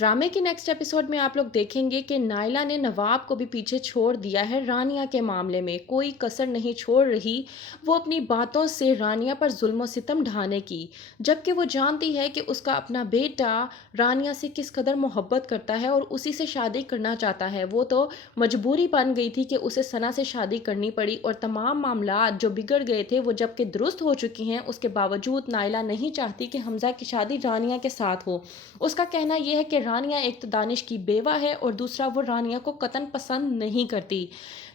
ड्रामे के next episode में आप लोग देखेंगे कि नायला ने नवाब को भी पीछे छोड़ दिया है रानिया के मामले में। कोई कसर नहीं छोड़ रही वो अपनी बातों से रानिया पर जुल्म सितम ढाने की, जबकि वो जानती है कि उसका अपना बेटा रानिया से किस कदर मोहब्बत करता है और उसी से शादी करना चाहता है। वो तो मजबूरी बन गई थी कि उसे सना से शादी करनी पड़ी और तमाम मामला जो बिगड़ गए थे वो जबकि दुरुस्त हो चुकी हैं, उसके बावजूद नायला नहीं चाहती कि हमजा की शादी रानिया के साथ हो। उसका कहना यह है कि रानिया एक तो दानिश की बेवा है और दूसरा वो रानिया को कतन पसंद नहीं करती।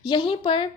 यहीं पर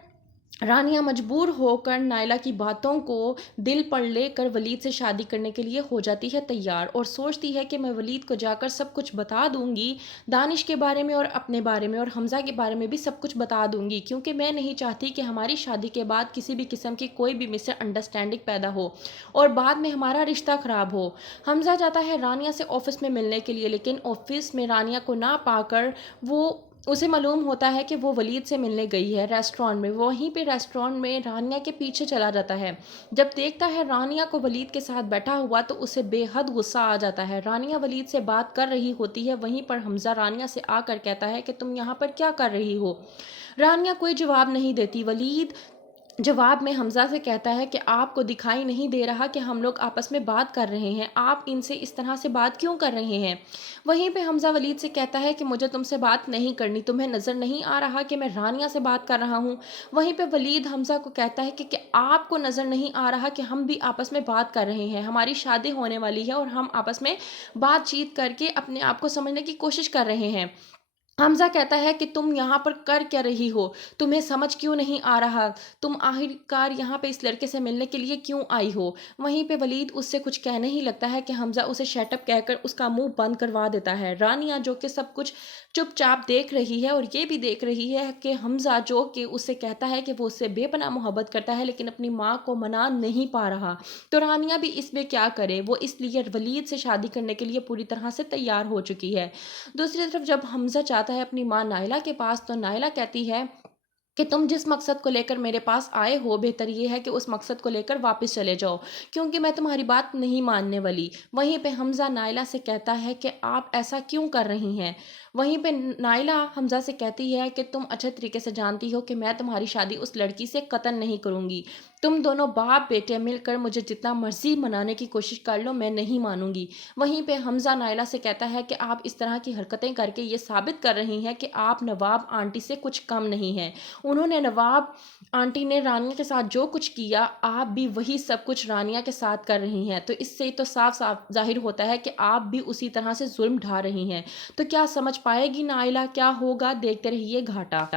रानिया मजबूर होकर नायला की बातों को दिल पर लेकर वलीद से शादी करने के लिए हो जाती है तैयार और सोचती है कि मैं वलीद को जाकर सब कुछ बता दूंगी, दानिश के बारे में और अपने बारे में और हमजा के बारे में भी सब कुछ बता दूंगी, क्योंकि मैं नहीं चाहती कि हमारी शादी के बाद किसी भी किस्म की कोई भी मिसअंडरस्टैंडिंग पैदा हो और बाद में हमारा रिश्ता ख़राब हो। हमजा जाता है रानिया से ऑफिस में मिलने के लिए, लेकिन ऑफिस में रानिया को ना पाकर वो उसे मालूम होता है कि वो वलीद से मिलने गई है रेस्टोरेंट में। वहीं पे रेस्टोरेंट में रानिया के पीछे चला जाता है। जब देखता है रानिया को वलीद के साथ बैठा हुआ तो उसे बेहद गुस्सा आ जाता है। रानिया वलीद से बात कर रही होती है, वहीं पर हमजा रानिया से आकर कहता है कि तुम यहाँ पर क्या कर रही हो। रानिया कोई जवाब नहीं देती। वलीद जवाब में हमजा से कहता है कि आपको दिखाई नहीं दे रहा कि हम लोग आपस में बात कर रहे हैं, आप इनसे इस तरह से बात क्यों कर रहे हैं। वहीं पे हमजा वलीद से कहता है कि मुझे तुमसे बात नहीं करनी, तुम्हें नज़र नहीं आ रहा कि मैं रानिया से बात कर रहा हूँ। वहीं पे वलीद हमजा को कहता है कि आपको नज़र नहीं आ रहा कि हम भी आपस में बात कर रहे हैं, हमारी शादी होने वाली है और हम आपस में बातचीत करके अपने आप को समझने की कोशिश कर रहे हैं। हमजा कहता है कि तुम यहाँ पर कर क्या रही हो, तुम्हें समझ क्यों नहीं आ रहा, तुम आखिरकार यहाँ पे इस लड़के से मिलने के लिए क्यों आई हो। वहीं पे वलीद उससे कुछ कहने ही लगता है कि हमजा उसे शटअप कहकर उसका मुंह बंद करवा देता है। रानिया जो कि सब कुछ चुपचाप देख रही है और ये भी देख रही है कि हमजा जो कि उससे कहता है कि वो उससे बेपनाह मोहब्बत करता है लेकिन अपनी माँ को मना नहीं पा रहा, तो रानिया भी इसमें क्या करे। वो इसलिए वलीद से शादी करने के लिए पूरी तरह से तैयार हो चुकी है। दूसरी तरफ जब हमजा जाता है अपनी माँ नायला के पास तो नायला कहती है कि तुम जिस मकसद को लेकर मेरे पास आए हो बेहतर ये है कि उस मकसद को लेकर वापस चले जाओ, क्योंकि मैं तुम्हारी बात नहीं मानने वाली। वहीं पे हमजा नायला से कहता है कि आप ऐसा क्यों कर रही हैं। वहीं पे नायला हमजा से कहती है कि तुम अच्छे तरीके से जानती हो कि मैं तुम्हारी शादी उस लड़की से कतन नहीं करूँगी। तुम दोनों बाप बेटे मिलकर मुझे जितना मर्जी मनाने की कोशिश कर लो, मैं नहीं मानूंगी। वहीं पे हमजा नायला से कहता है कि आप इस तरह की हरकतें करके ये साबित कर रही हैं कि आप नवाब आंटी से कुछ कम नहीं हैं। उन्होंने नवाब आंटी ने रानिया के साथ जो कुछ किया, आप भी वही सब कुछ रानिया के साथ कर रही हैं, तो इससे तो साफ साफ जाहिर होता है कि आप भी उसी तरह से जुल्म ढा रही हैं। तो क्या समझ पाएगी नायला, क्या होगा, देखते रहिए घाटा।